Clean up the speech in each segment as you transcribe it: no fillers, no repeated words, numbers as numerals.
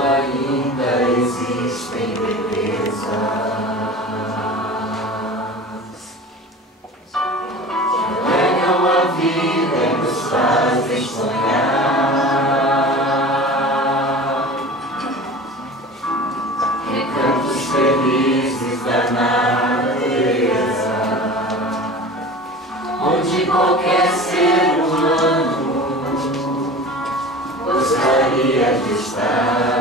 Ainda existem belezas que alegram a vida e nos fazem sonhar. Recantos felizes da natureza, onde qualquer ser humano gostaria de estar.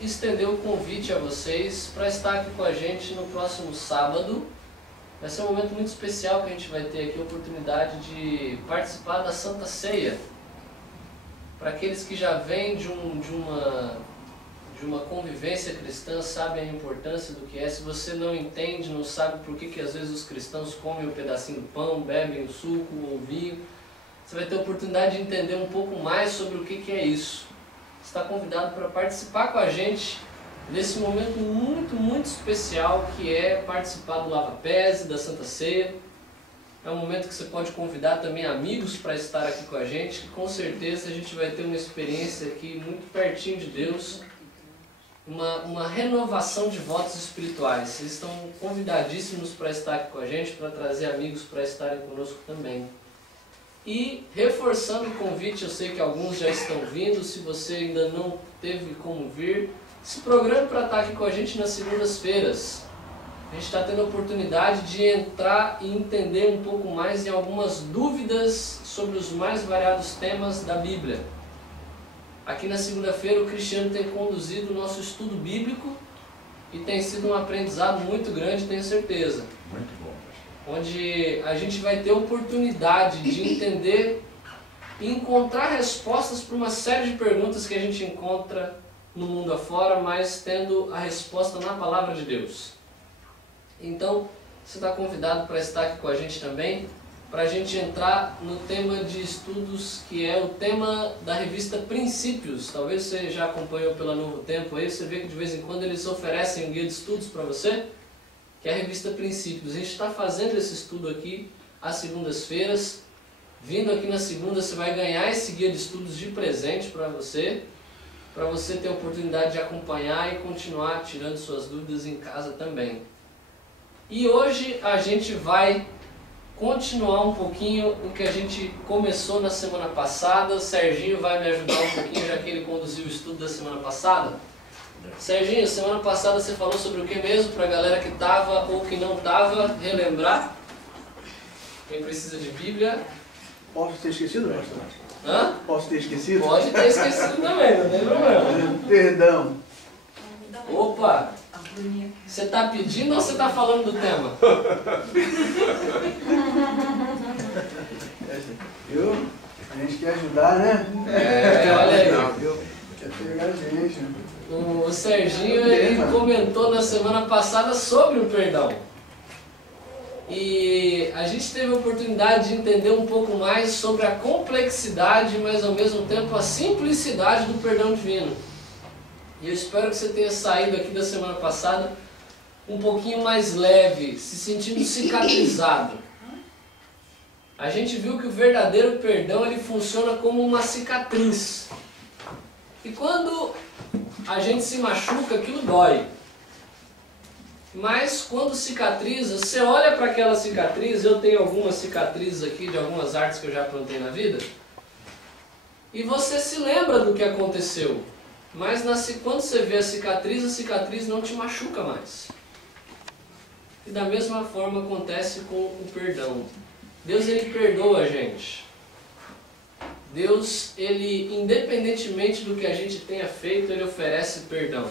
Estender o convite a vocês para estar aqui com a gente no próximo sábado. Vai ser um momento muito especial que a gente vai ter aqui a oportunidade de participar da Santa Ceia. Para aqueles que já vêm de de uma convivência cristã sabe a importância do que é. Se você não entende, não sabe por que às vezes os cristãos comem um pedacinho do pão, bebem o suco ou o vinho, você vai ter a oportunidade de entender um pouco mais sobre o que é isso. Você está convidado para participar com a gente nesse momento muito, muito especial que é participar do Lava Pés, da Santa Ceia. É um momento que você pode convidar também amigos para estar aqui com a gente, que com certeza a gente vai ter uma experiência aqui muito pertinho de Deus, uma renovação de votos espirituais. Vocês estão convidadíssimos para estar aqui com a gente, para trazer amigos para estarem conosco também. E reforçando o convite, eu sei que alguns já estão vindo, se você ainda não teve como vir, se programe para estar aqui com a gente nas segundas-feiras. A gente está tendo a oportunidade de entrar e entender um pouco mais em algumas dúvidas sobre os mais variados temas da Bíblia. Aqui na segunda-feira o Cristiano tem conduzido o nosso estudo bíblico e tem sido um aprendizado muito grande, tenho certeza. Muito bom. Onde a gente vai ter a oportunidade de entender e encontrar respostas para uma série de perguntas que a gente encontra no mundo afora, mas tendo a resposta na Palavra de Deus. Então, você está convidado para estar aqui com a gente também, para a gente entrar no tema de estudos, que é o tema da revista Princípios. Talvez você já acompanhou pela Novo Tempo aí, você vê que de vez em quando eles oferecem um guia de estudos para você, que é a revista Princípios. A gente está fazendo esse estudo aqui às segundas-feiras. Vindo aqui na segunda, você vai ganhar esse guia de estudos de presente para você ter a oportunidade de acompanhar e continuar tirando suas dúvidas em casa também. E hoje a gente vai continuar um pouquinho o que a gente começou na semana passada. O Serginho vai me ajudar um pouquinho, já que ele conduziu o estudo da semana passada. Serginho, semana passada você falou sobre o que mesmo, para a galera que estava ou que não estava, relembrar? Quem precisa de Bíblia? Posso ter esquecido, pastor? Hã? Posso ter esquecido? Pode ter esquecido também, não tem problema. Perdão. Opa! Você está pedindo ou você está falando do tema? Viu? A gente quer ajudar, né? Olha aí. Quer pegar a gente. O Serginho ele comentou na semana passada sobre o perdão. E a gente teve a oportunidade de entender um pouco mais sobre a complexidade, mas ao mesmo tempo a simplicidade do perdão divino. E eu espero que você tenha saído aqui da semana passada um pouquinho mais leve, se sentindo cicatrizado. A gente viu que o verdadeiro perdão ele funciona como uma cicatriz. E quando a gente se machuca, aquilo dói. Mas quando cicatriza, você olha para aquela cicatriz, eu tenho algumas cicatrizes aqui de algumas artes que eu já plantei na vida, e você se lembra do que aconteceu. Mas quando você vê a cicatriz não te machuca mais. E da mesma forma acontece com o perdão. Deus ele perdoa a gente. Deus, ele, independentemente do que a gente tenha feito, ele oferece perdão.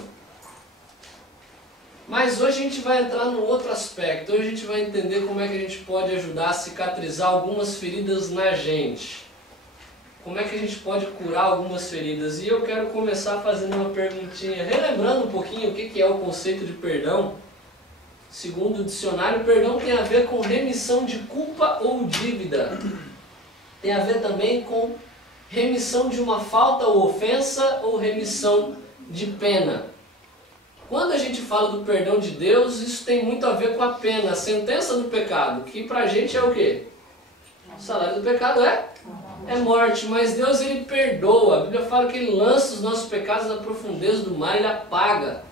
Mas hoje a gente vai entrar num outro aspecto. Hoje a gente vai entender como é que a gente pode ajudar a cicatrizar algumas feridas na gente. Como é que a gente pode curar algumas feridas? E eu quero começar fazendo uma perguntinha, relembrando um pouquinho o que é o conceito de perdão. Segundo o dicionário, perdão tem a ver com remissão de culpa ou dívida. Tem a ver também com remissão de uma falta ou ofensa ou remissão de pena. Quando a gente fala do perdão de Deus, isso tem muito a ver com a pena, a sentença do pecado, que pra gente é o quê? O salário do pecado é morte, mas Deus ele perdoa. A Bíblia fala que ele lança os nossos pecados na profundeza do mar, ele apaga.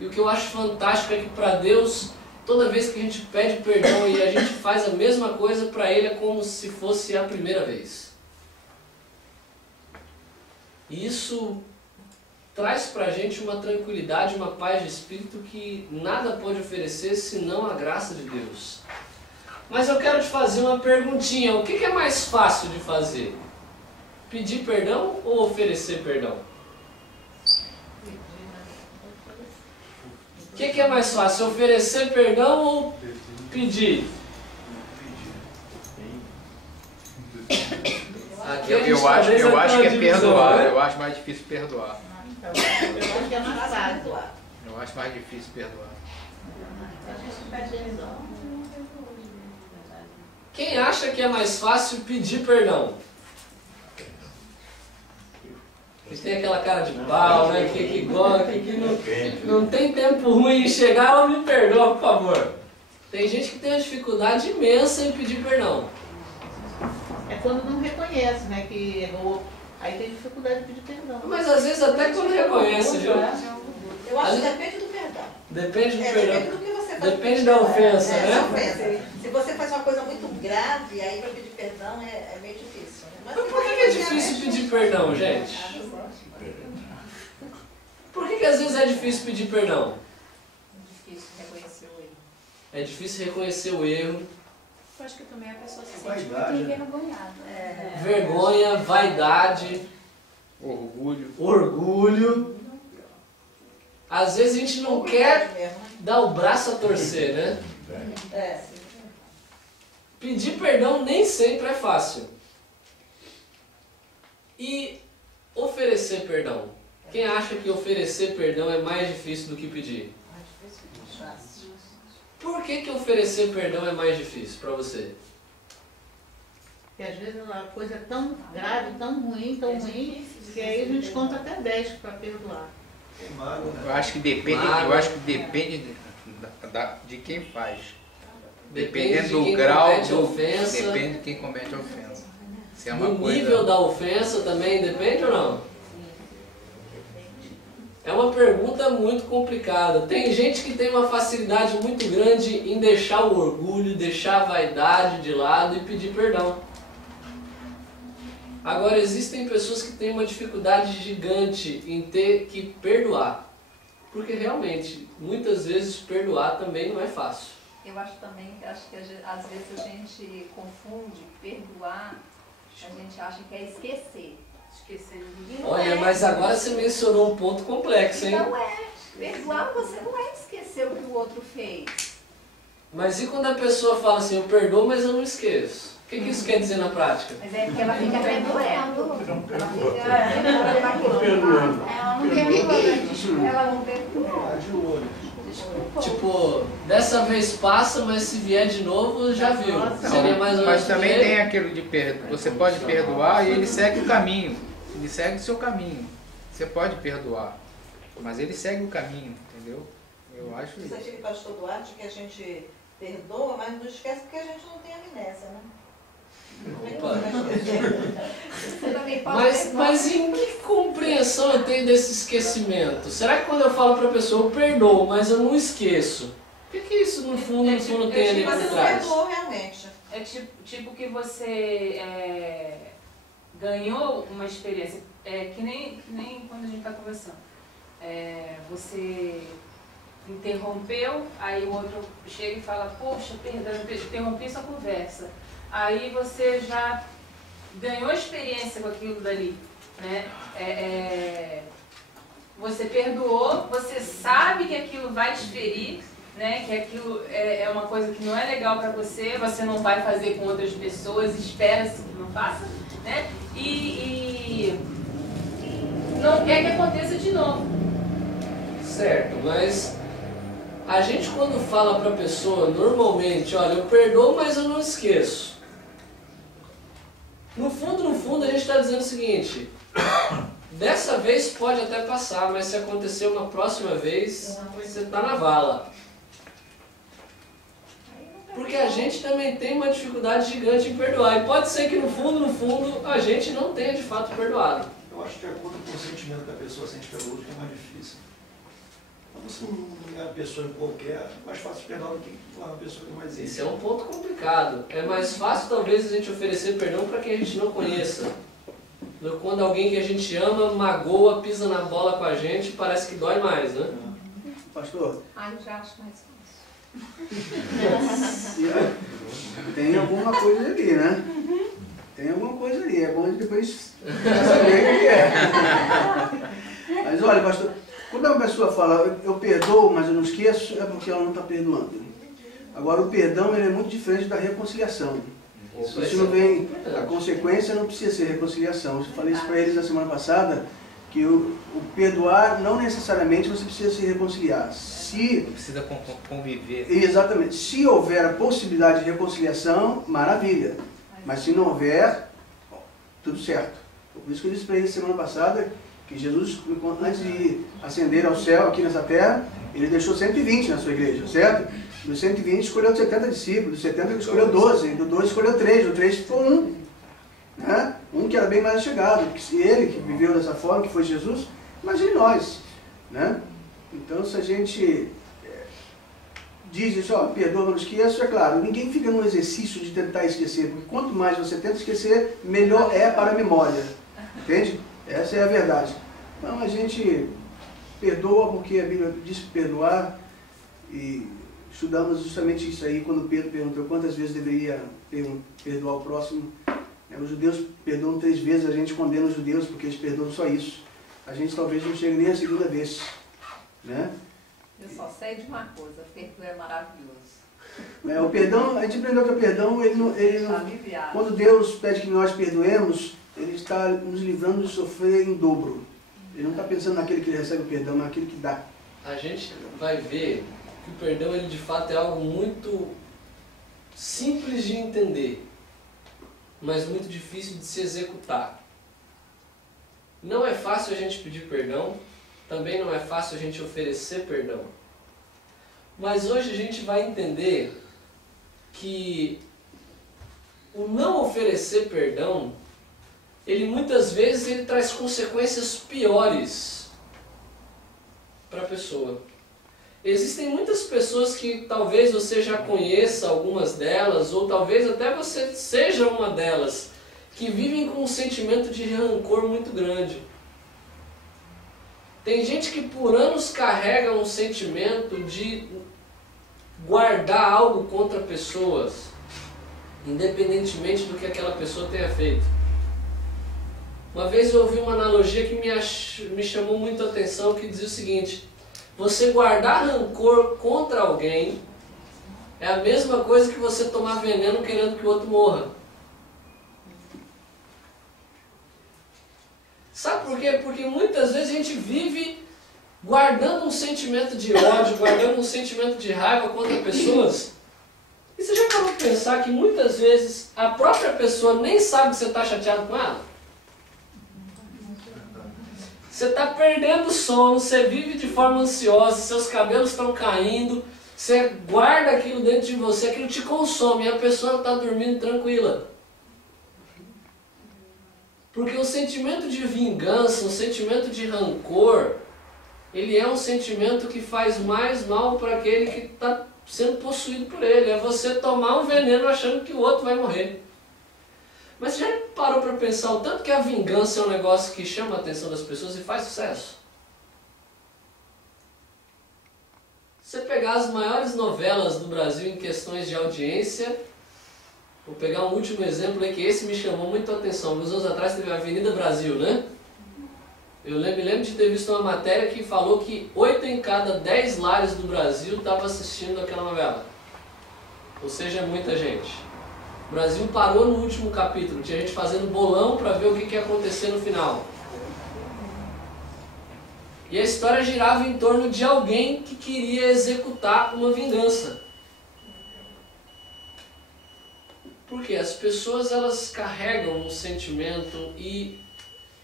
E o que eu acho fantástico é que para Deus, toda vez que a gente pede perdão e a gente faz a mesma coisa, para ele é como se fosse a primeira vez. E isso traz para a gente uma tranquilidade, uma paz de espírito que nada pode oferecer senão a graça de Deus. Mas eu quero te fazer uma perguntinha. O que é mais fácil de fazer? Pedir perdão ou oferecer perdão? O que é mais fácil? Oferecer perdão ou pedir? Eu acho que é perdoar. Eu acho mais difícil perdoar. Eu acho que é mais fácil. Eu acho mais difícil perdoar. Quem acha que é mais fácil pedir perdão? Que tem aquela cara de pau, né? Que gosta, que não tem tempo ruim em chegar, ela me perdoa, por favor. Tem gente que tem uma dificuldade imensa em pedir perdão. É quando não reconhece, né, que errou. Aí tem dificuldade de pedir perdão. Mas às vezes até quando reconhece, viu? Eu acho que depende do perdão. Depende do Depende perdão. do que você faz. Depende da ofensa, da né? ofensa. Se você faz uma coisa muito grave, aí para pedir perdão é meio difícil. Né? Mas por que é difícil pedir perdão, gente? Por que às vezes é difícil pedir perdão? É difícil reconhecer o erro. É difícil reconhecer o erro. Eu acho que também a pessoa se sente Vaidade, muito né? envergonhada. Vergonha, vaidade, Orgulho. orgulho. Às vezes a gente não quer dar o braço a torcer, né? É. Pedir perdão nem sempre é fácil. E oferecer perdão? Quem acha que oferecer perdão é mais difícil do que pedir? Por que oferecer perdão é mais difícil para você? Porque às vezes a coisa é tão grave, tão ruim, que aí a gente conta até 10 para perdoar. Eu acho que depende de quem faz. Depende Dependendo de do quem grau, comete a ofensa. depende de quem comete a ofensa. Se é Do uma coisa... nível da ofensa também depende ou não? É uma pergunta muito complicada. Tem gente que tem uma facilidade muito grande em deixar o orgulho, deixar a vaidade de lado e pedir perdão. Agora, existem pessoas que têm uma dificuldade gigante em ter que perdoar. Porque realmente, muitas vezes, perdoar também não é fácil. Eu acho também que às vezes a gente confunde perdoar, a gente acha que é esquecer. Esquecendo. Olha, mas agora você mencionou um ponto complexo, hein? Não é. Perdoar você não é esquecer o que o outro fez. Mas e quando a pessoa fala assim, eu perdoo, mas eu não esqueço? O que isso quer dizer na prática? Mas é porque ela fica perdoando. Ela não perdoa. Tipo, dessa vez passa, mas se vier de novo, já viu. Seria mais ou menos. Mas também tem aquilo de perdoar. Você pode perdoar e ele segue o caminho. Ele segue o seu caminho. Você pode perdoar, mas ele segue o caminho, entendeu? Eu acho Diz isso. aquele pastor Duarte que a gente perdoa, mas não esquece porque a gente não tem amnésia, né? Opa. Você também pode Mas em que compreensão eu tenho desse esquecimento? Será que quando eu falo pra pessoa, eu perdoo, mas eu não esqueço? O que isso no fundo tem ali por Você não trás? perdoou realmente. É tipo que você ganhou uma experiência. É que nem quando a gente está conversando. Você interrompeu, aí o outro chega e fala, poxa, perdão, eu interrompi sua conversa. Aí você já ganhou experiência com aquilo dali, né? Você perdoou, você sabe que aquilo vai te ferir, né? Que aquilo é uma coisa que não é legal para você, você não vai fazer com outras pessoas, espera-se que não faça, né? E não quer que aconteça de novo. Certo, mas a gente quando fala pra pessoa, normalmente, olha, eu perdoo, mas eu não esqueço. No fundo, a gente está dizendo o seguinte, dessa vez pode até passar, mas se acontecer uma próxima vez, você está na vala. Porque a gente também tem uma dificuldade gigante em perdoar. E pode ser que no fundo, a gente não tenha de fato perdoado. Eu acho que é quando o sentimento que a pessoa sente pelo outro que é mais difícil. Quando você não é uma pessoa qualquer, é mais fácil perdoar do que uma pessoa que é mais Esse existe. é um ponto complicado. É mais fácil talvez a gente oferecer perdão para quem a gente não conheça. Quando alguém que a gente ama, magoa, pisa na bola com a gente, parece que dói mais, né? Pastor, Eu já acho mais fácil. tem alguma coisa ali, né? Tem alguma coisa ali. É bom depois saber o que é. Mas olha, pastor, quando uma pessoa fala, eu perdoo, mas eu não esqueço, é porque ela não está perdoando. Agora, o perdão ele é muito diferente da reconciliação. Se não vem, a consequência não precisa ser reconciliação. Eu falei isso para eles na semana passada, que o perdoar não necessariamente você precisa se reconciliar. Não precisa conviver. Exatamente. Se houver a possibilidade de reconciliação, maravilha. Mas se não houver, tudo certo. Por isso que eu disse para ele semana passada que Jesus, antes de ascender ao céu aqui nessa terra, ele deixou 120 na sua igreja, certo? Dos 120 escolheu 70 discípulos, dos 70 ele escolheu 12, do 12 escolheu 3, do 3 ficou 1. Né? Um que era bem mais chegado, que ele que viveu dessa forma, que foi Jesus, imagine nós. Né? Então se a gente diz isso, ó, perdoa, não esqueço, é claro, ninguém fica no exercício de tentar esquecer, porque quanto mais você tenta esquecer, melhor é para a memória. Entende? Essa é a verdade. Então a gente perdoa porque a Bíblia diz perdoar, e estudamos justamente isso aí quando Pedro perguntou quantas vezes deveria perdoar o próximo. Os judeus perdoam 3 vezes, a gente condena os judeus porque eles perdoam só isso. A gente talvez não chegue nem a segunda vez. Né? Eu só sei de uma coisa, perdoar é maravilhoso. O perdão, a gente aprendeu que o perdão, quando Deus pede que nós perdoemos, Ele está nos livrando de sofrer em dobro. Ele não está pensando naquele que recebe o perdão, mas naquele que dá. A gente vai ver que o perdão, ele de fato é algo muito simples de entender, mas muito difícil de se executar. Não é fácil a gente pedir perdão, também não é fácil a gente oferecer perdão. Mas hoje a gente vai entender que o não oferecer perdão, ele muitas vezes ele traz consequências piores para a pessoa. Existem muitas pessoas que talvez você já conheça algumas delas, ou talvez até você seja uma delas, que vivem com um sentimento de rancor muito grande. Tem gente que por anos carrega um sentimento de guardar algo contra pessoas, independentemente do que aquela pessoa tenha feito. Uma vez eu ouvi uma analogia que me chamou muito a atenção, que dizia o seguinte: você guardar rancor contra alguém é a mesma coisa que você tomar veneno querendo que o outro morra. Sabe por quê? Porque muitas vezes a gente vive guardando um sentimento de ódio, guardando um sentimento de raiva contra pessoas. E você já parou para pensar que muitas vezes a própria pessoa nem sabe que você está chateado com ela? Você está perdendo o sono, você vive de forma ansiosa, seus cabelos estão caindo, você guarda aquilo dentro de você, aquilo te consome e a pessoa está dormindo tranquila. Porque o sentimento de vingança, o sentimento de rancor, ele é um sentimento que faz mais mal para aquele que está sendo possuído por ele. É você tomar um veneno achando que o outro vai morrer. Mas já parou para pensar o tanto que a vingança é um negócio que chama a atenção das pessoas e faz sucesso? Se você pegar as maiores novelas do Brasil em questões de audiência, vou pegar um último exemplo aí que esse me chamou muito a atenção. Alguns anos atrás teve a Avenida Brasil, né? Eu me lembro de ter visto uma matéria que falou que 8 em cada 10 lares do Brasil estavam assistindo aquela novela. Ou seja, muita gente. O Brasil parou no último capítulo, tinha gente fazendo bolão para ver o que ia acontecer no final. E a história girava em torno de alguém que queria executar uma vingança. Porque as pessoas elas carregam um sentimento e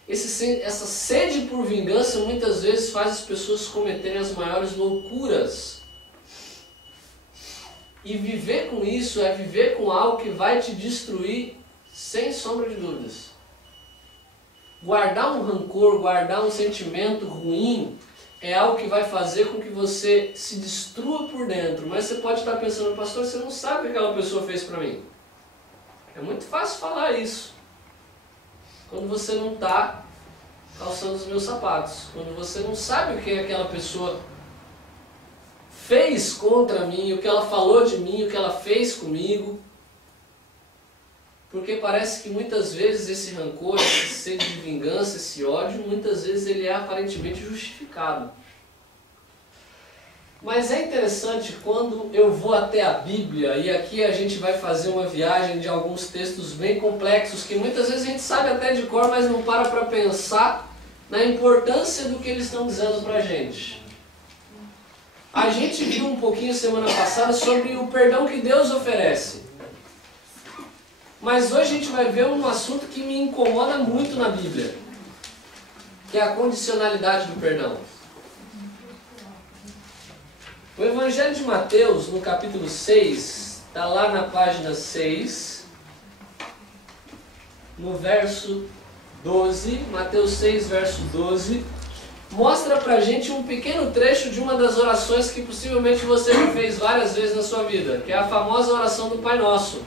essa sede por vingança muitas vezes faz as pessoas cometerem as maiores loucuras. E viver com isso é viver com algo que vai te destruir sem sombra de dúvidas. Guardar um rancor, guardar um sentimento ruim é algo que vai fazer com que você se destrua por dentro. Mas você pode estar pensando, pastor, você não sabe o que aquela pessoa fez para mim. É muito fácil falar isso quando você não está calçando os meus sapatos. Quando você não sabe o que aquela pessoa fez contra mim, o que ela falou de mim, o que ela fez comigo. Porque parece que muitas vezes esse rancor, esse sede de vingança, esse ódio, muitas vezes ele é aparentemente justificado. Mas é interessante quando eu vou até a Bíblia, e aqui a gente vai fazer uma viagem de alguns textos bem complexos, que muitas vezes a gente sabe até de cor, mas não para pensar na importância do que eles estão dizendo para a gente. A gente viu um pouquinho semana passada sobre o perdão que Deus oferece. Mas hoje a gente vai ver um assunto que me incomoda muito na Bíblia, que é a condicionalidade do perdão. O Evangelho de Mateus, no capítulo 6, está lá na página 6, no verso 12, Mateus 6, verso 12, mostra pra gente um pequeno trecho de uma das orações que possivelmente você já fez várias vezes na sua vida, que é a famosa oração do Pai Nosso.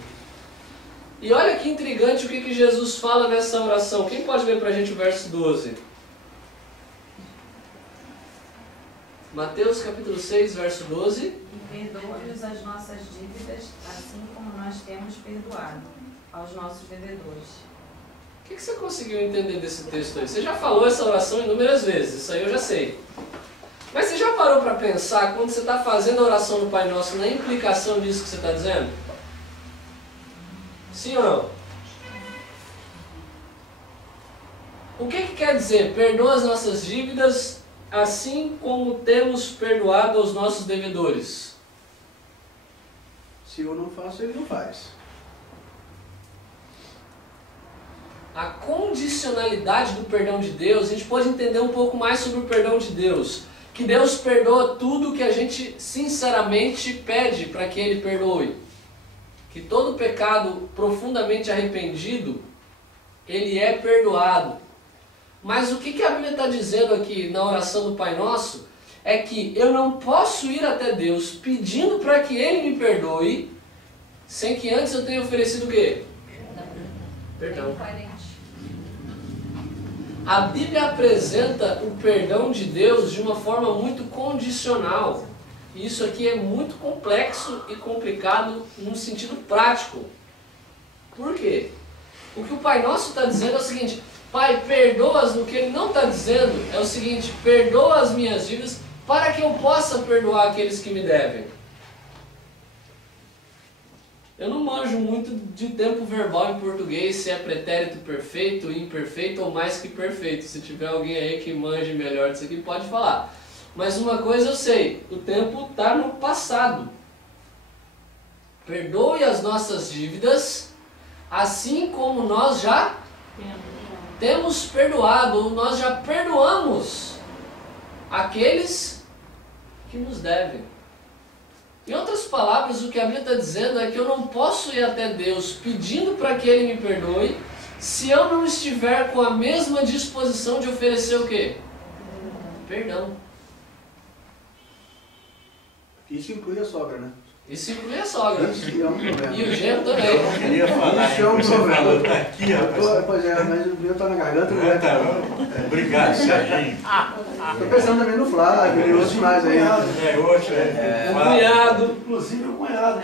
E olha que intrigante o que Jesus fala nessa oração. Quem pode ler pra gente o verso 12? Mateus capítulo 6, verso 12. E perdoa-nos as nossas dívidas, assim como nós temos perdoado aos nossos devedores. O que você conseguiu entender desse texto aí? Você já falou essa oração inúmeras vezes, isso aí eu já sei. Mas você já parou para pensar, quando você está fazendo a oração do Pai Nosso, na implicação disso que você está dizendo? Sim ou não? O que quer dizer? Perdoa as nossas dívidas, assim como temos perdoado aos nossos devedores. Se eu não faço, ele não faz. A condicionalidade do perdão de Deus, a gente pode entender um pouco mais sobre o perdão de Deus. Que Deus perdoa tudo que a gente sinceramente pede para que Ele perdoe. Que todo pecado profundamente arrependido, ele é perdoado. Mas o que a Bíblia está dizendo aqui na oração do Pai Nosso é que eu não posso ir até Deus pedindo para que Ele me perdoe, sem que antes eu tenha oferecido o quê? Perdão. A Bíblia apresenta o perdão de Deus de uma forma muito condicional. E isso aqui é muito complexo e complicado num sentido prático. Por quê? O que o Pai Nosso está dizendo é o seguinte: Pai, perdoa-as. No que Ele não está dizendo é o seguinte: perdoa as minhas dívidas para que eu possa perdoar aqueles que me devem. Eu não manjo muito de tempo verbal em português, se é pretérito perfeito, imperfeito ou mais que perfeito. Se tiver alguém aí que manje melhor disso aqui, pode falar. Mas uma coisa eu sei, o tempo está no passado. Perdoe as nossas dívidas, assim como nós já temos perdoado, ou nós já perdoamos aqueles que nos devem. Em outras palavras, o que a Bíblia está dizendo é que eu não posso ir até Deus pedindo para que Ele me perdoe, se eu não estiver com a mesma disposição de oferecer o quê? Perdão. Isso inclui a sogra, né? Isso inclui a sogra. Isso é um problema. E o genro também. Eu queria falar. Isso é um problema. Tá aqui, rapaz. Pois é, mas o meu está na garganta, não é? Obrigado, Serginho. Estou pensando também no Flávio e outros mais aí. É, outro, O cunhado. Inclusive o cunhado.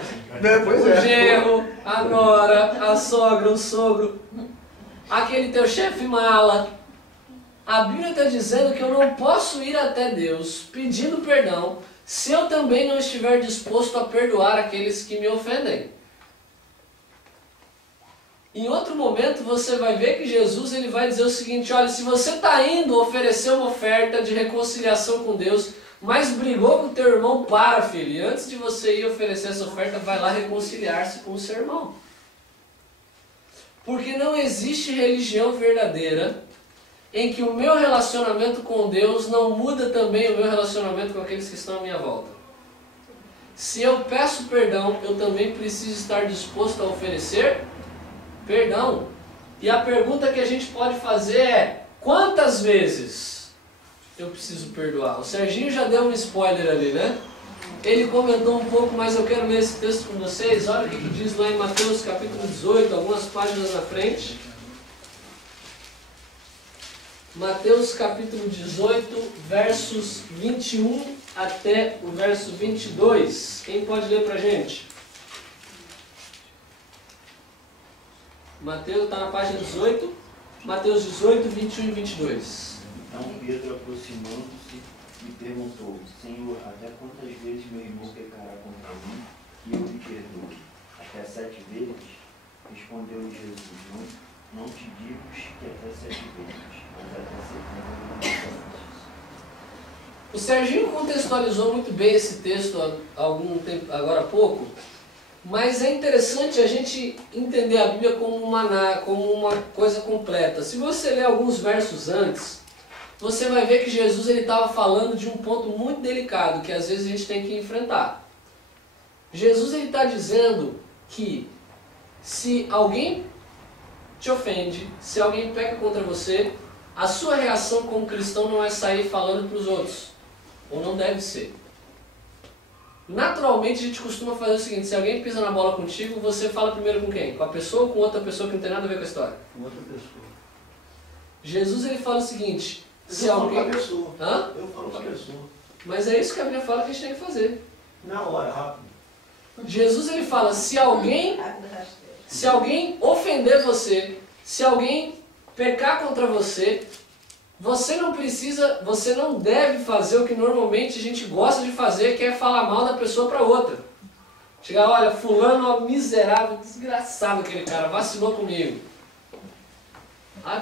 Pois O é. genro, a nora, a sogra, o sogro, aquele teu chefe mala. A Bíblia está dizendo que eu não posso ir até Deus pedindo perdão se eu também não estiver disposto a perdoar aqueles que me ofendem. Em outro momento você vai ver que Jesus ele vai dizer o seguinte: olha, se você está indo oferecer uma oferta de reconciliação com Deus, mas brigou com o teu irmão, para, filho. E antes de você ir oferecer essa oferta, vai lá reconciliar-se com o seu irmão. Porque não existe religião verdadeira em que o meu relacionamento com Deus não muda também o meu relacionamento com aqueles que estão à minha volta. Se eu peço perdão, eu também preciso estar disposto a oferecer perdão. E a pergunta que a gente pode fazer é: quantas vezes eu preciso perdoar? O Serginho já deu um spoiler ali, né? Ele comentou um pouco, mas eu quero ler esse texto com vocês. Olha o que diz lá em Mateus capítulo 18, algumas páginas na frente. Mateus capítulo 18, versos 21 até o verso 22. Quem pode ler pra gente? Mateus está na página 18. Mateus 18, 21 e 22. Então Pedro, aproximando-se, lhe perguntou: Senhor, até quantas vezes meu irmão pecará contra mim e eu lhe perdoo? Até 7 vezes? Respondeu-lhe Jesus: não te digo que até 7 vezes, mas até 70 vezes. O Serginho contextualizou muito bem esse texto há algum tempo, agora há pouco, mas é interessante a gente entender a Bíblia como uma coisa completa. Se você ler alguns versos antes, você vai ver que Jesus estava falando de um ponto muito delicado, que às vezes a gente tem que enfrentar. Jesus está dizendo que se alguém te ofende, se alguém peca contra você, a sua reação como cristão não é sair falando para os outros. Ou não deve ser. Naturalmente a gente costuma fazer o seguinte: se alguém pisa na bola contigo, você fala primeiro com quem? Com a pessoa ou com outra pessoa que não tem nada a ver com a história? Com outra pessoa. Jesus ele fala o seguinte: se Eu alguém... falo com a pessoa. Hã? Eu falo com a pessoa. Mas é isso que a Bíblia fala que a gente tem que fazer. Na hora, rápido. Jesus ele fala: se alguém ofender você, se alguém pecar contra você, você não deve fazer o que normalmente a gente gosta de fazer, que é falar mal da pessoa para outra. Chegar, olha, fulano, ó, miserável, desgraçado aquele cara, vacilou comigo.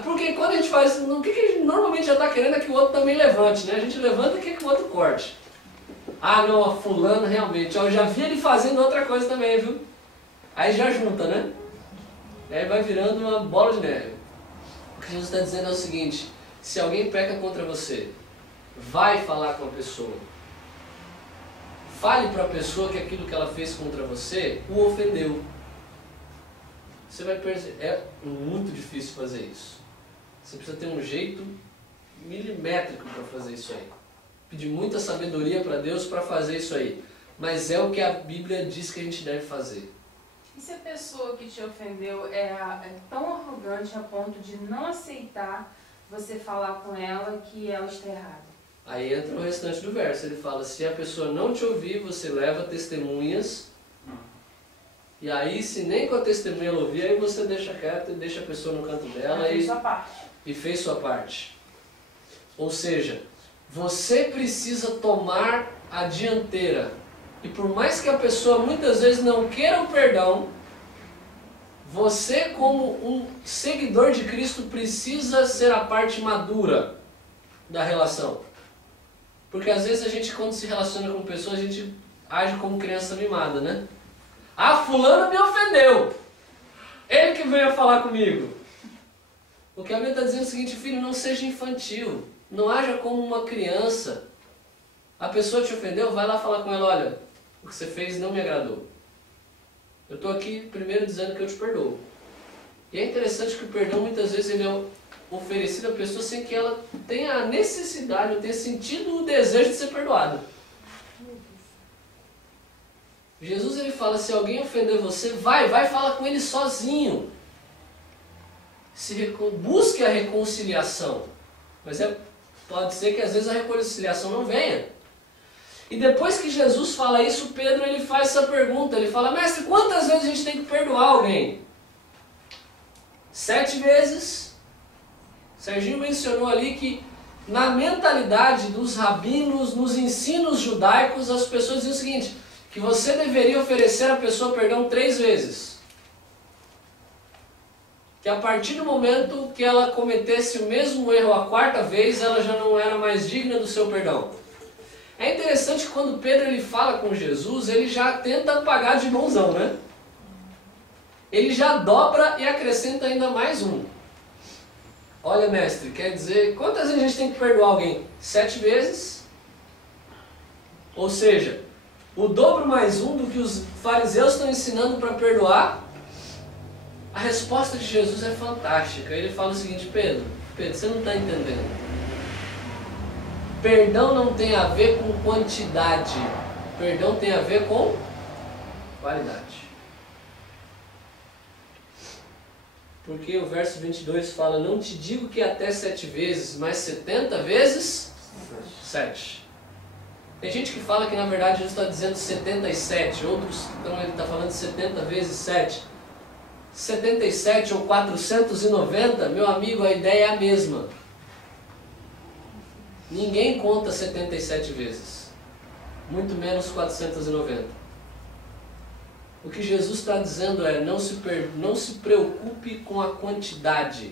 Porque quando a gente faz isso, o que a gente normalmente já está querendo é que o outro também levante, né? A gente levanta e quer que o outro corte. Ah não, ó, fulano realmente, ó, eu já vi ele fazendo outra coisa também, viu? Aí já junta, né? Aí vai virando uma bola de neve. O que Jesus está dizendo é o seguinte: se alguém peca contra você, vai falar com a pessoa. Fale para a pessoa que aquilo que ela fez contra você o ofendeu. Você vai perceber, é muito difícil fazer isso. Você precisa ter um jeito milimétrico para fazer isso aí. Pedir muita sabedoria para Deus para fazer isso aí. Mas é o que a Bíblia diz que a gente deve fazer. E se a pessoa que te ofendeu é tão arrogante a ponto de não aceitar você falar com ela que ela está errada? Aí entra o restante do verso. Ele fala: se a pessoa não te ouvir, você leva testemunhas. E aí, se nem com a testemunha ela ouvir, aí você deixa quieto e deixa a pessoa no canto dela e fez sua parte. Ou seja, você precisa tomar a dianteira. E por mais que a pessoa muitas vezes não queira o perdão, você como um seguidor de Cristo precisa ser a parte madura da relação. Porque às vezes a gente, quando se relaciona com pessoas, a gente age como criança mimada, né? Ah, fulano me ofendeu. Ele que veio falar comigo. O que a Bíblia está dizendo é o seguinte: filho, não seja infantil. Não haja como uma criança. A pessoa te ofendeu, vai lá falar com ela: olha, o que você fez não me agradou. Eu estou aqui primeiro dizendo que eu te perdoo. E é interessante que o perdão muitas vezes ele é oferecido à pessoa sem que ela tenha a necessidade ou tenha sentido o desejo de ser perdoada. Jesus ele fala: se alguém ofender você, vai falar com ele sozinho. Busque a reconciliação. Mas pode ser que às vezes a reconciliação não venha. E depois que Jesus fala isso, Pedro ele faz essa pergunta. Ele fala: mestre, quantas vezes a gente tem que perdoar alguém? 7 vezes. Serginho mencionou ali que na mentalidade dos rabinos, nos ensinos judaicos, as pessoas diziam o seguinte: que você deveria oferecer à pessoa perdão 3 vezes. Que a partir do momento que ela cometesse o mesmo erro a 4ª vez, ela já não era mais digna do seu perdão. É interessante que quando Pedro ele fala com Jesus, ele já tenta pagar de bonzão, né? Ele já dobra e acrescenta ainda mais um. Olha, mestre, quer dizer, quantas vezes a gente tem que perdoar alguém? 7 vezes. Ou seja, o dobro mais um do que os fariseus estão ensinando para perdoar. A resposta de Jesus é fantástica. Ele fala o seguinte: Pedro, você não está entendendo. Perdão não tem a ver com quantidade. Perdão tem a ver com qualidade. Porque o verso 22 fala: não te digo que até 7 vezes, mas 70 vezes 7. Tem gente que fala que na verdade Jesus está dizendo 77, outros então ele está falando 70 vezes 7. 77 ou 490, meu amigo, a ideia é a mesma. Ninguém conta 77 vezes, muito menos 490. O que Jesus está dizendo é, não se preocupe com a quantidade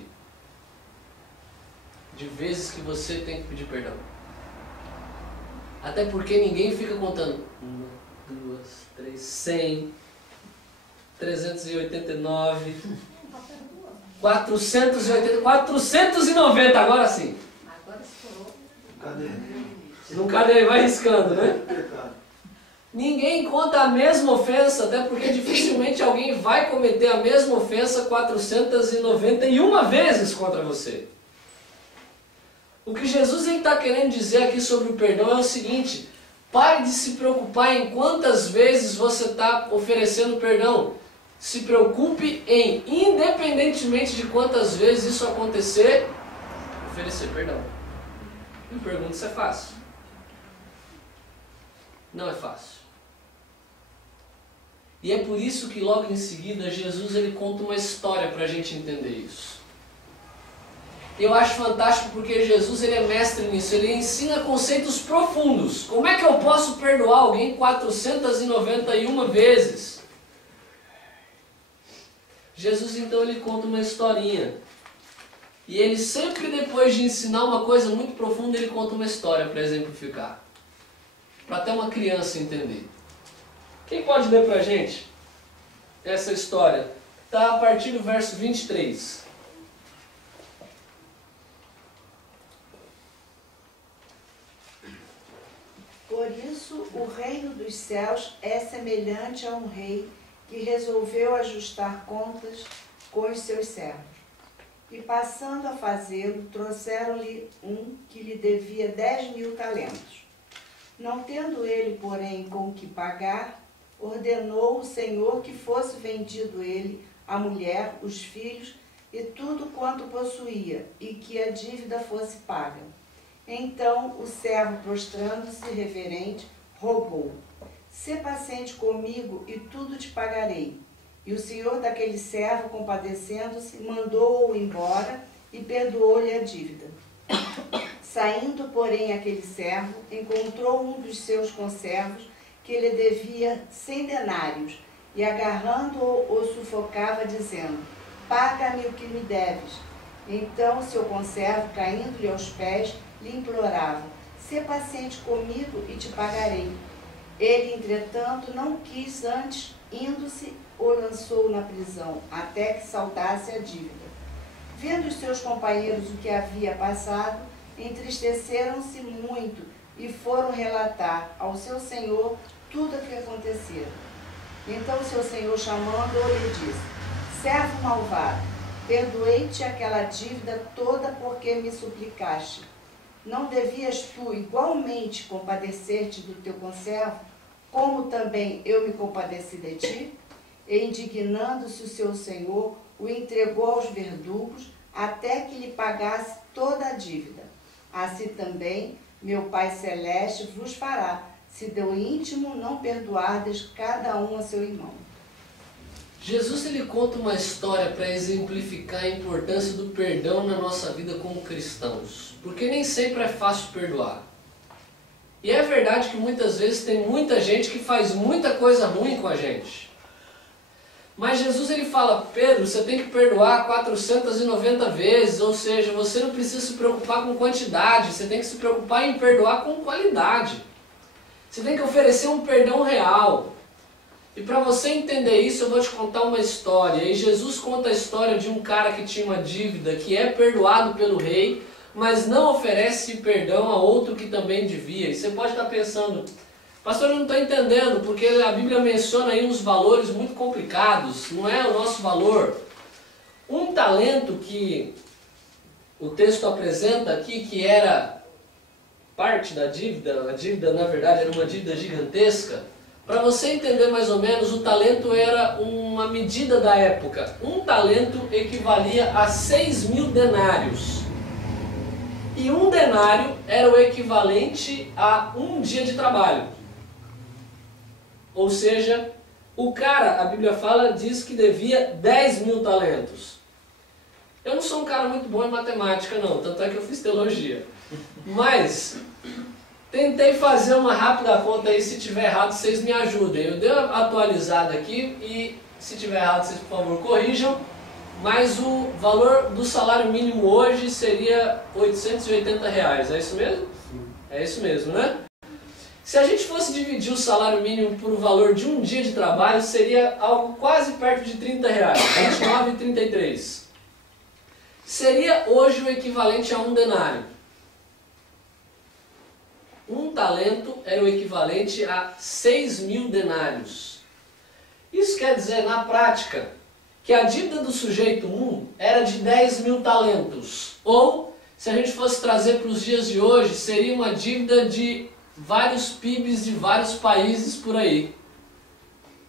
de vezes que você tem que pedir perdão. Até porque ninguém fica contando 1, 2, 3, 100, 389, 480, 490, agora sim. Agora estourou. Cadê? No caderno, vai riscando, né? Ninguém conta a mesma ofensa, até porque dificilmente alguém vai cometer a mesma ofensa 491 vezes contra você. O que Jesus está querendo dizer aqui sobre o perdão é o seguinte: pare de se preocupar em quantas vezes você está oferecendo perdão. Se preocupe em, independentemente de quantas vezes isso acontecer, oferecer perdão. Me pergunto se é fácil. Não é fácil. E é por isso que logo em seguida Jesus ele conta uma história para a gente entender isso. Eu acho fantástico porque Jesus ele é mestre nisso, ele ensina conceitos profundos. Como é que eu posso perdoar alguém 491 vezes? Jesus então ele conta uma historinha. E ele sempre depois de ensinar uma coisa muito profunda, ele conta uma história para exemplificar. Para até uma criança entender. Quem pode ler para a gente essa história? Está a partir do verso 23. Por isso, o reino dos céus é semelhante a um rei que resolveu ajustar contas com os seus servos. E passando a fazê-lo, trouxeram-lhe um que lhe devia 10.000 talentos. Não tendo ele, porém, com o que pagar, ordenou o Senhor que fosse vendido ele, a mulher, os filhos e tudo quanto possuía, e que a dívida fosse paga. Então o servo, prostrando-se reverente, rogou: sê paciente comigo e tudo te pagarei. E o senhor daquele servo, compadecendo-se, mandou-o embora e perdoou-lhe a dívida. Saindo, porém, aquele servo, encontrou um dos seus conservos que lhe devia 100 denários, e agarrando-o, o sufocava, dizendo: paga-me o que me deves. Então seu conservo, caindo-lhe aos pés, lhe implorava: sê paciente comigo e te pagarei. Ele, entretanto, não quis, antes, indo-se, o lançou na prisão, até que saldasse a dívida. Vendo os seus companheiros o que havia passado, entristeceram-se muito e foram relatar ao seu senhor tudo o que acontecera. Então seu senhor, chamando-o, lhe disse: servo malvado, perdoei-te aquela dívida toda porque me suplicaste. Não devias tu igualmente compadecer-te do teu conservo, como também eu me compadeci de ti? E indignando-se o seu senhor, o entregou aos verdugos, até que lhe pagasse toda a dívida. Assim também meu Pai Celeste vos fará, se do íntimo não perdoardes cada um a seu irmão. Jesus ele conta uma história para exemplificar a importância do perdão na nossa vida como cristãos. Porque nem sempre é fácil perdoar. E é verdade que muitas vezes tem muita gente que faz muita coisa ruim com a gente. Mas Jesus ele fala: Pedro, você tem que perdoar 490 vezes, ou seja, você não precisa se preocupar com quantidade, você tem que se preocupar em perdoar com qualidade. Você tem que oferecer um perdão real. E para você entender isso, eu vou te contar uma história. E Jesus conta a história de um cara que tinha uma dívida, que é perdoado pelo rei, mas não oferece perdão a outro que também devia. E você pode estar pensando: pastor, eu não estou entendendo, porque a Bíblia menciona aí uns valores muito complicados, não é o nosso valor. Um talento que o texto apresenta aqui, que era parte da dívida, a dívida na verdade era uma dívida gigantesca. Para você entender mais ou menos, o talento era uma medida da época. Um talento equivalia a 6.000 denários. E um denário era o equivalente a um dia de trabalho. Ou seja, o cara, a Bíblia fala, diz que devia 10.000 talentos. Eu não sou um cara muito bom em matemática não, tanto é que eu fiz teologia. Mas Tentei fazer uma rápida conta aí, se tiver errado vocês me ajudem. Eu dei uma atualizada aqui e se tiver errado vocês por favor corrijam. Mas o valor do salário mínimo hoje seria R$880, é isso mesmo? Sim. É isso mesmo, né? Se a gente fosse dividir o salário mínimo por o valor de um dia de trabalho, seria algo quase perto de R$30, R$29,33. Seria hoje o equivalente a um denário. Um talento era o equivalente a 6.000 denários. Isso quer dizer, na prática, que a dívida do sujeito 1 era de 10.000 talentos. Ou, se a gente fosse trazer para os dias de hoje, seria uma dívida de vários PIBs de vários países por aí.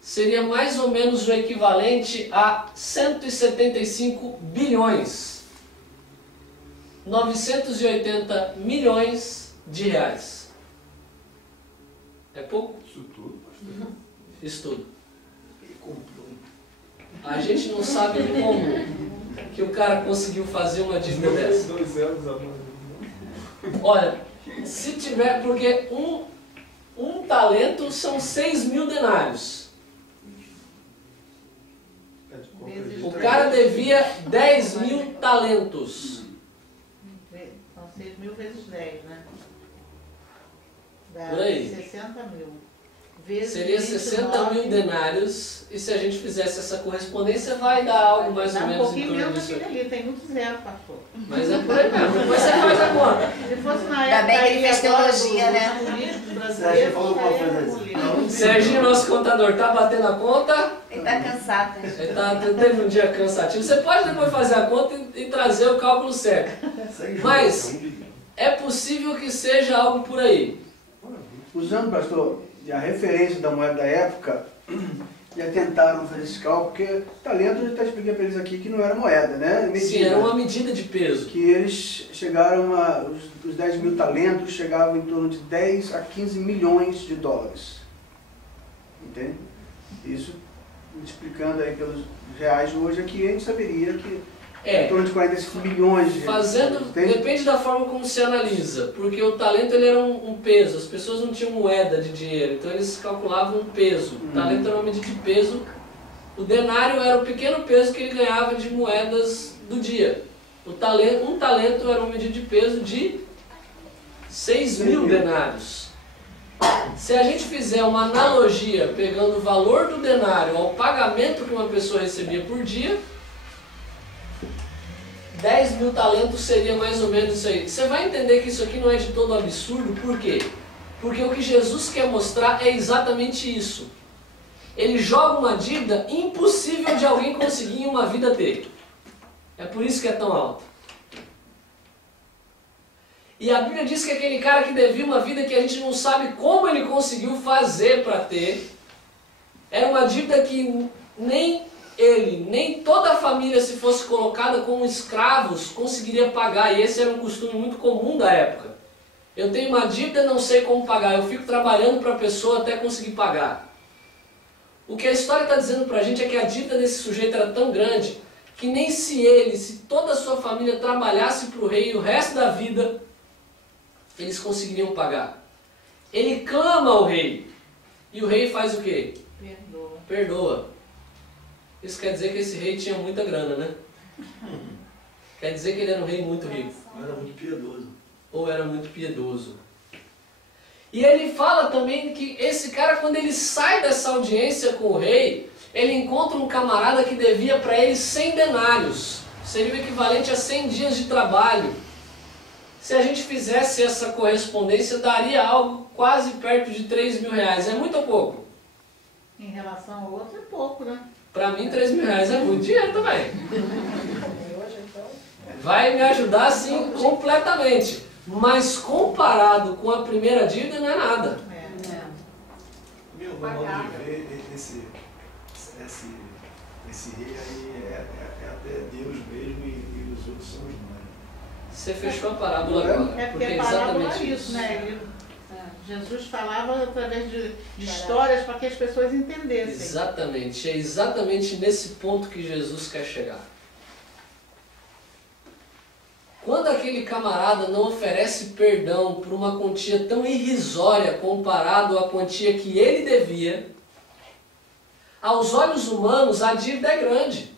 Seria mais ou menos o equivalente a 175 bilhões. 980 milhões de reais. É pouco? Isso tudo, pastor. Isso tudo. Ele comprou. A gente não sabe como que o cara conseguiu fazer uma dívida dessa. 2 anos a mais. Olha, se tiver, porque um talento são 6.000 denários. O cara devia 10.000 talentos. São 6.000 vezes 10, né? Dá Por aí. 60.000. Vezes Seria 60.000 denários, e se a gente fizesse essa correspondência, vai dar algo mais ou Dá um menos em pouquinho torno menos disso daquele aí. ali, tem muito zero, pastor. Mas é por aí mesmo, depois você faz a conta. Se fosse na Ainda época bem que ele aí fez agora teologia, dos né? políticos brasileiros, Sérgio falou já qual era foi esse? político. Serginho, nosso contador, tá batendo a conta? Ele tá cansado, né? Ele teve um dia cansativo. Você pode depois fazer a conta e trazer o cálculo certo. Mas é possível que seja algo por aí. Usando, pastor, a referência da moeda da época, já tentaram fazer esse cálculo, porque talento, eu já expliquei para eles aqui que não era moeda, né? Medida. Sim, era uma medida de peso. Que eles chegaram os 10.000 talentos chegavam em torno de 10 a 15 milhões de dólares. Entende? Isso, explicando aí pelos reais de hoje, aqui a gente saberia que em torno de 45 milhões de reais. Depende da forma como se analisa, porque o talento ele era um peso, as pessoas não tinham moeda de dinheiro, então eles calculavam um peso. O talento era uma medida de peso, o denário era o pequeno peso que ele ganhava de moedas do dia. Um talento era uma medida de peso de 6.000 denários. Se a gente fizer uma analogia pegando o valor do denário ao pagamento que uma pessoa recebia por dia, 10.000 talentos seria mais ou menos isso aí. Você vai entender que isso aqui não é de todo absurdo, por quê? Porque o que Jesus quer mostrar é exatamente isso. Ele joga uma dívida impossível de alguém conseguir em uma vida ter. É por isso que é tão alto. E a Bíblia diz que aquele cara que devia uma vida que a gente não sabe como ele conseguiu fazer para ter, era uma dívida que nem ele, nem toda a família, se fosse colocada como escravos, conseguiria pagar. E esse era um costume muito comum da época. Eu tenho uma dívida, não sei como pagar. Eu fico trabalhando para a pessoa até conseguir pagar. O que a história está dizendo para a gente é que a dívida desse sujeito era tão grande que nem se toda a sua família trabalhasse para o rei o resto da vida, eles conseguiriam pagar. Ele clama ao rei. E o rei faz o quê? Perdoa. Perdoa. Isso quer dizer que esse rei tinha muita grana, né? Quer dizer que ele era um rei muito rico. Era muito piedoso. Ou era muito piedoso. E ele fala também que esse cara, quando ele sai dessa audiência com o rei, ele encontra um camarada que devia para ele 100 denários. Seria o equivalente a 100 dias de trabalho. Se a gente fizesse essa correspondência, daria algo quase perto de 3.000 reais. É muito ou pouco? Em relação ao outro é pouco, né? Para mim, 3.000 reais é muito dinheiro também. Vai me ajudar, sim, completamente. Mas comparado com a primeira dívida, não é nada. Meu modo de ver, esse rei aí é até Deus mesmo e os outros são os humanos. Você fechou a parábola agora. É porque é a parábola é exatamente isso, né? Jesus falava através de histórias para que as pessoas entendessem. Exatamente. É exatamente nesse ponto que Jesus quer chegar. Quando aquele camarada não oferece perdão por uma quantia tão irrisória comparado à quantia que ele devia, aos olhos humanos a dívida é grande.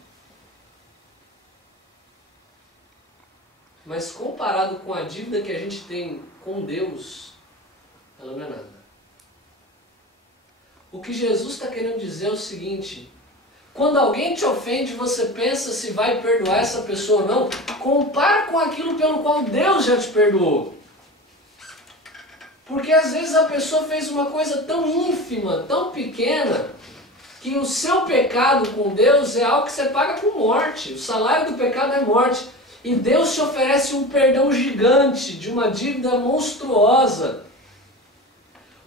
Mas comparado com a dívida que a gente tem com Deus, ela não é nada. O que Jesus está querendo dizer é o seguinte: quando alguém te ofende, você pensa se vai perdoar essa pessoa ou não, compara com aquilo pelo qual Deus já te perdoou. Porque às vezes a pessoa fez uma coisa tão ínfima, tão pequena, que o seu pecado com Deus é algo que você paga com morte. O salário do pecado é morte. E Deus te oferece um perdão gigante de uma dívida monstruosa.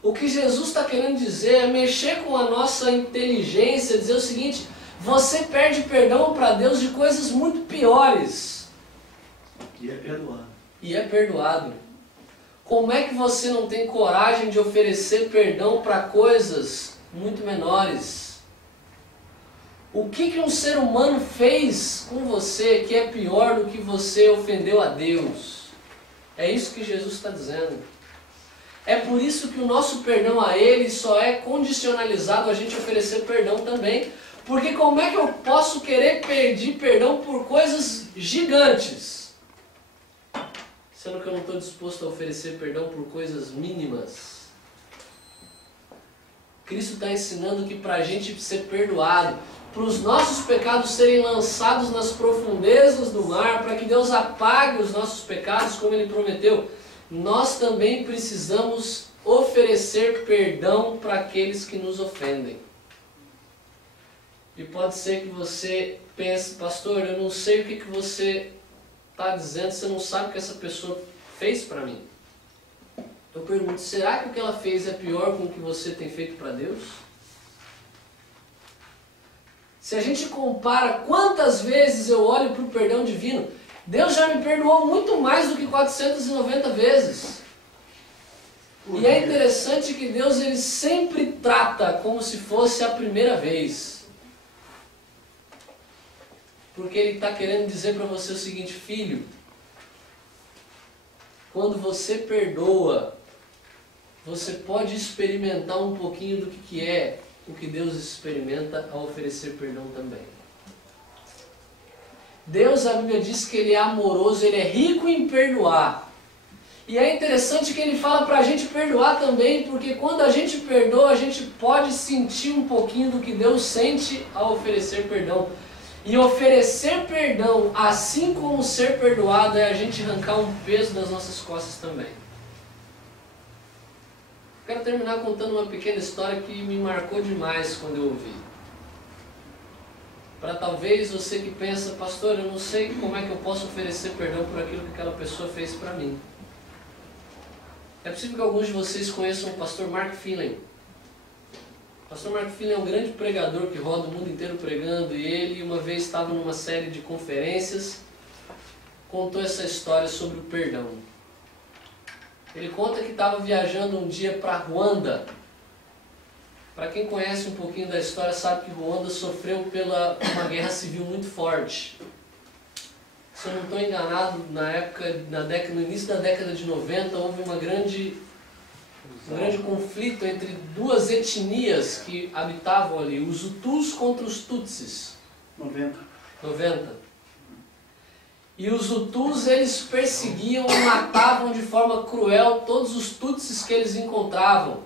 O que Jesus está querendo dizer é mexer com a nossa inteligência, dizer o seguinte: você perde perdão para Deus de coisas muito piores. E é perdoado. E é perdoado. Como é que você não tem coragem de oferecer perdão para coisas muito menores? O que um ser humano fez com você que é pior do que você ofendeu a Deus? É isso que Jesus está dizendo. É por isso que o nosso perdão a Ele só é condicionalizado a gente oferecer perdão também. Porque como é que eu posso querer pedir perdão por coisas gigantes, sendo que eu não estou disposto a oferecer perdão por coisas mínimas? Cristo está ensinando que para a gente ser perdoado, para os nossos pecados serem lançados nas profundezas do mar, para que Deus apague os nossos pecados, como Ele prometeu, nós também precisamos oferecer perdão para aqueles que nos ofendem. E pode ser que você pense: pastor, eu não sei o que você está dizendo, você não sabe o que essa pessoa fez para mim. Eu pergunto: será que o que ela fez é pior com o que você tem feito para Deus? Se a gente compara quantas vezes eu olho para o perdão divino, Deus já me perdoou muito mais do que 490 vezes. E é interessante que Deus ele sempre trata como se fosse a primeira vez. Porque Ele está querendo dizer para você o seguinte: filho, quando você perdoa, você pode experimentar um pouquinho do que é o que Deus experimenta ao oferecer perdão também. Deus, a Bíblia diz que Ele é amoroso, Ele é rico em perdoar. E é interessante que Ele fala para a gente perdoar também, porque quando a gente perdoa, a gente pode sentir um pouquinho do que Deus sente ao oferecer perdão. E oferecer perdão, assim como ser perdoado, é a gente arrancar um peso das nossas costas também. Quero terminar contando uma pequena história que me marcou demais quando eu ouvi. Para talvez você que pensa: pastor, eu não sei como é que eu posso oferecer perdão por aquilo que aquela pessoa fez para mim. É possível que alguns de vocês conheçam o pastor Mark Finley. O pastor Mark Finley é um grande pregador que roda o mundo inteiro pregando, e ele uma vez estava numa série de conferências, contou essa história sobre o perdão. Ele conta que estava viajando um dia para Ruanda. Para quem conhece um pouquinho da história, sabe que Ruanda sofreu pela uma guerra civil muito forte. Se eu não estou enganado, no início da década de 90, houve um grande conflito entre duas etnias que habitavam ali, os Hutus contra os Tutsis. 90. E os Hutus, eles perseguiam e matavam de forma cruel todos os Tutsis que eles encontravam.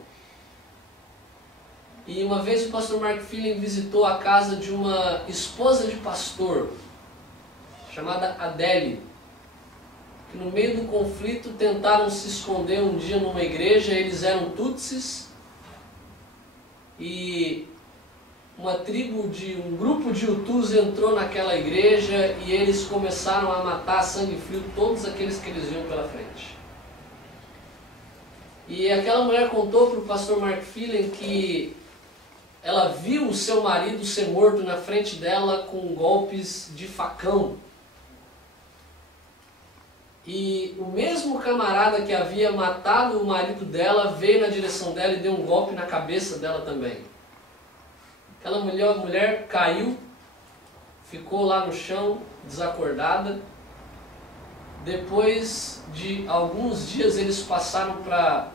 E uma vez o pastor Mark Finley visitou a casa de uma esposa de pastor, chamada Adele, que no meio do conflito tentaram se esconder um dia numa igreja. Eles eram Tutsis, e um grupo de Hutus entrou naquela igreja e eles começaram a matar a sangue frio todos aqueles que eles viam pela frente. E aquela mulher contou para o pastor Mark Finley que ela viu o seu marido ser morto na frente dela com golpes de facão. E o mesmo camarada que havia matado o marido dela veio na direção dela e deu um golpe na cabeça dela também. Aquela mulher caiu, ficou lá no chão, desacordada. depois de alguns dias eles passaram para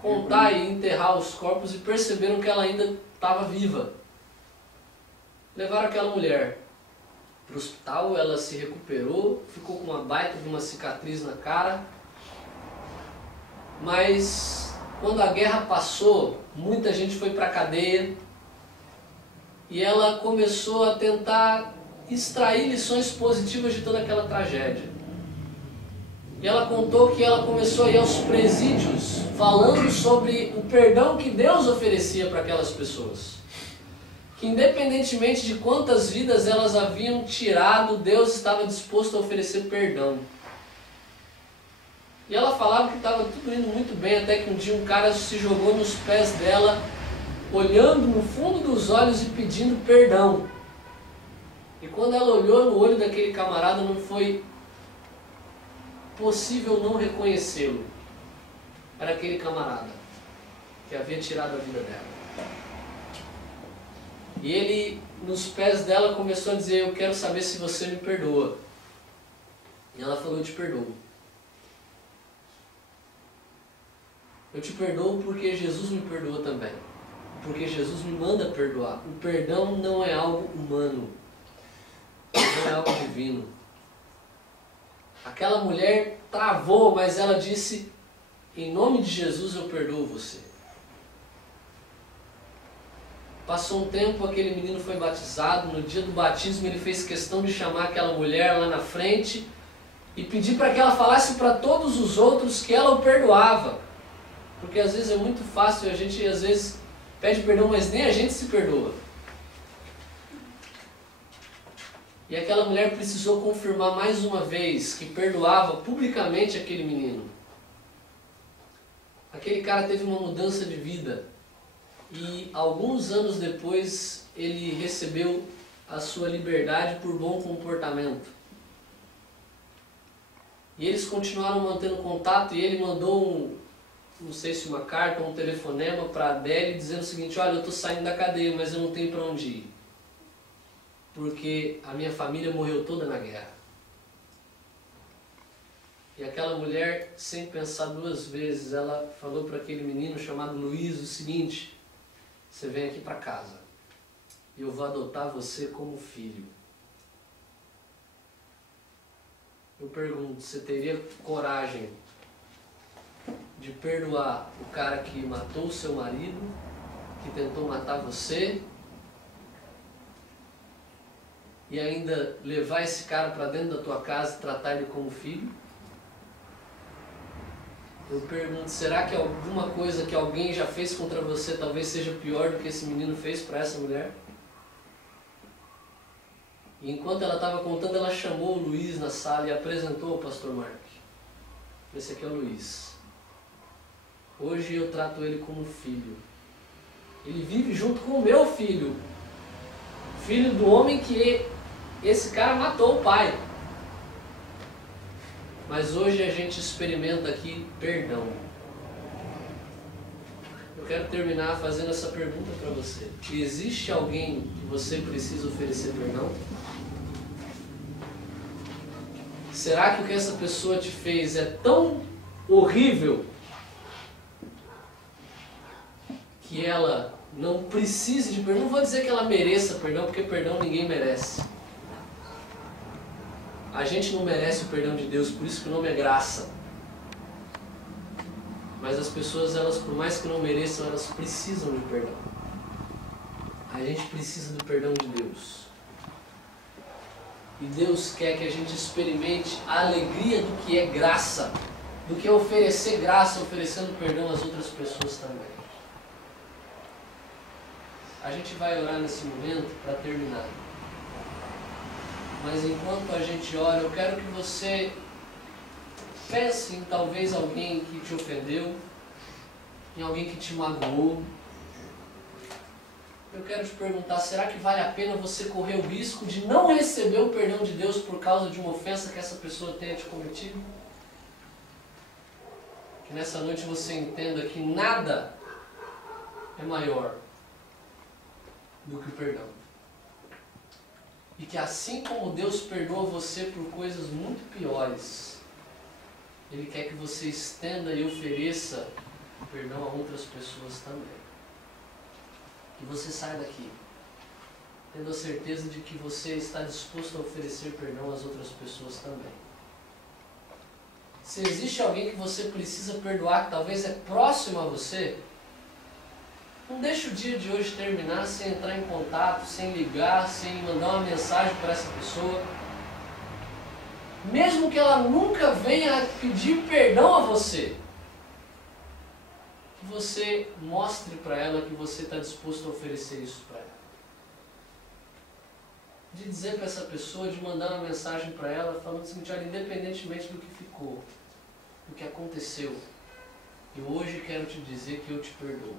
contar e enterrar os corpos e perceberam que ela ainda estava viva. Levaram aquela mulher para o hospital, ela se recuperou, ficou com uma baita de uma cicatriz na cara, mas quando a guerra passou, muita gente foi para a cadeia e ela começou a tentar extrair lições positivas de toda aquela tragédia. E ela contou que ela começou a ir aos presídios falando sobre o perdão que Deus oferecia para aquelas pessoas. Que independentemente de quantas vidas elas haviam tirado, Deus estava disposto a oferecer perdão. E ela falava que estava tudo indo muito bem, até que um dia um cara se jogou nos pés dela, olhando no fundo dos olhos e pedindo perdão. E quando ela olhou no olho daquele camarada, não foi possível não reconhecê-lo. Era aquele camarada que havia tirado a vida dela. E ele, nos pés dela, começou a dizer: eu quero saber se você me perdoa. E ela falou: eu te perdoo. Eu te perdoo porque Jesus me perdoa também. Porque Jesus me manda perdoar. O perdão não é algo humano. Não é algo divino. Aquela mulher travou, mas ela disse: em nome de Jesus eu perdoo você. Passou um tempo, aquele menino foi batizado. No dia do batismo ele fez questão de chamar aquela mulher lá na frente e pedir para que ela falasse para todos os outros que ela o perdoava. Porque às vezes é muito fácil, a gente às vezes pede perdão, mas nem a gente se perdoa. E aquela mulher precisou confirmar mais uma vez que perdoava publicamente aquele menino. Aquele cara teve uma mudança de vida. E alguns anos depois ele recebeu a sua liberdade por bom comportamento. E eles continuaram mantendo contato e ele mandou não sei se uma carta ou um telefonema para a Adélia dizendo o seguinte: olha, eu estou saindo da cadeia, mas eu não tenho para onde ir. Porque a minha família morreu toda na guerra. E aquela mulher, sem pensar duas vezes, ela falou para aquele menino chamado Luiz o seguinte: você vem aqui para casa e eu vou adotar você como filho. Eu pergunto, você teria coragem de perdoar o cara que matou o seu marido, que tentou matar você, e ainda levar esse cara para dentro da tua casa e tratar ele como filho? Eu pergunto, será que alguma coisa que alguém já fez contra você talvez seja pior do que esse menino fez para essa mulher? E enquanto ela estava contando, ela chamou o Luiz na sala e apresentou ao pastor Mark. Esse aqui é o Luiz. Hoje eu trato ele como filho. Ele vive junto com o meu filho. Filho do homem que esse cara matou o pai. Mas hoje a gente experimenta aqui perdão. Eu quero terminar fazendo essa pergunta para você. Existe alguém que você precisa oferecer perdão? Será que o que essa pessoa te fez é tão horrível que ela não precise de perdão? Não vou dizer que ela mereça perdão, porque perdão ninguém merece. A gente não merece o perdão de Deus, por isso que o nome é graça. Mas as pessoas, elas, por mais que não mereçam, elas precisam de perdão. A gente precisa do perdão de Deus. E Deus quer que a gente experimente a alegria do que é graça, do que é oferecer graça, oferecendo perdão às outras pessoas também. A gente vai orar nesse momento para terminar. Mas enquanto a gente ora, eu quero que você pense em talvez alguém que te ofendeu, em alguém que te magoou. Eu quero te perguntar, será que vale a pena você correr o risco de não receber o perdão de Deus por causa de uma ofensa que essa pessoa tenha te cometido? Que nessa noite você entenda que nada é maior do que o perdão. E que assim como Deus perdoa você por coisas muito piores, Ele quer que você estenda e ofereça perdão a outras pessoas também. Que você saia daqui tendo a certeza de que você está disposto a oferecer perdão às outras pessoas também. Se existe alguém que você precisa perdoar, que talvez é próximo a você, não deixe o dia de hoje terminar sem entrar em contato, sem ligar, sem mandar uma mensagem para essa pessoa. Mesmo que ela nunca venha pedir perdão a você, que você mostre para ela que você está disposto a oferecer isso para ela. De dizer para essa pessoa, de mandar uma mensagem para ela, falando o seguinte: olha, independentemente do que ficou, do que aconteceu, eu hoje quero te dizer que eu te perdoo.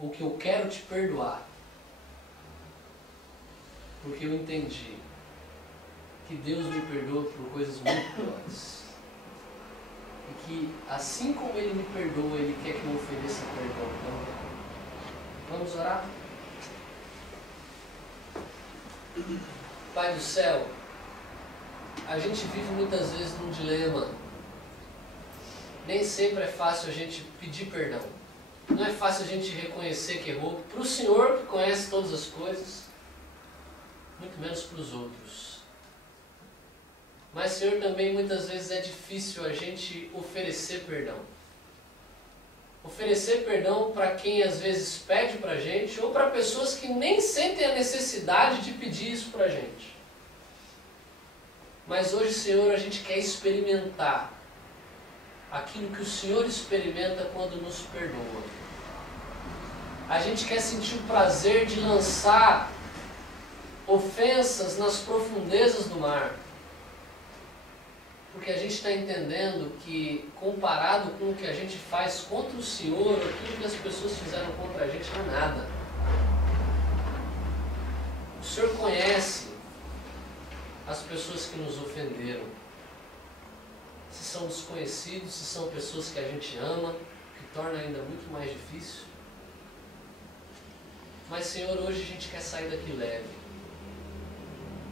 Ou que eu quero te perdoar. Porque eu entendi que Deus me perdoa por coisas muito piores. E que assim como Ele me perdoa, Ele quer que eu ofereça perdão também. Vamos orar? Pai do céu, a gente vive muitas vezes num dilema. Nem sempre é fácil a gente pedir perdão. Não é fácil a gente reconhecer que errou. Para o Senhor, que conhece todas as coisas, muito menos para os outros. Mas, Senhor, também muitas vezes é difícil a gente oferecer perdão. Oferecer perdão para quem às vezes pede para a gente, ou para pessoas que nem sentem a necessidade de pedir isso para a gente. Mas hoje, Senhor, a gente quer experimentar aquilo que o Senhor experimenta quando nos perdoa. A gente quer sentir o prazer de lançar ofensas nas profundezas do mar. Porque a gente está entendendo que, comparado com o que a gente faz contra o Senhor, aquilo que as pessoas fizeram contra a gente não é nada. O Senhor conhece as pessoas que nos ofenderam. Se são desconhecidos, se são pessoas que a gente ama, que torna ainda muito mais difícil. Mas, Senhor, hoje a gente quer sair daqui leve,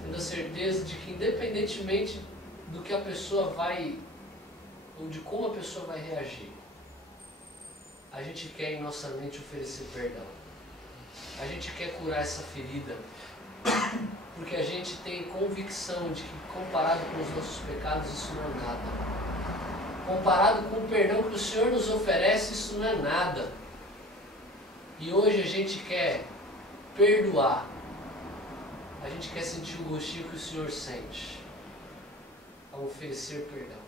tendo a certeza de que, independentemente do que a pessoa vai, ou de como a pessoa vai reagir, a gente quer em nossa mente oferecer perdão. A gente quer curar essa ferida, porque a gente tem convicção de que, comparado com os nossos pecados, isso não é nada. Comparado com o perdão que o Senhor nos oferece, isso não é nada. E hoje a gente quer perdoar. A gente quer sentir o gostinho que o Senhor sente ao oferecer perdão.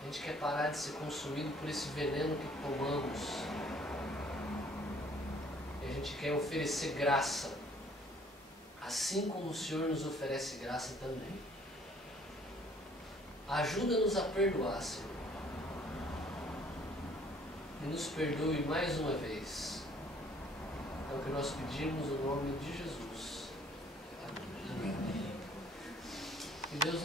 A gente quer parar de ser consumido por esse veneno que tomamos. E a gente quer oferecer graça, assim como o Senhor nos oferece graça também. Ajuda-nos a perdoar, Senhor. E nos perdoe mais uma vez. É o que nós pedimos no nome de Jesus. Amém. E Deus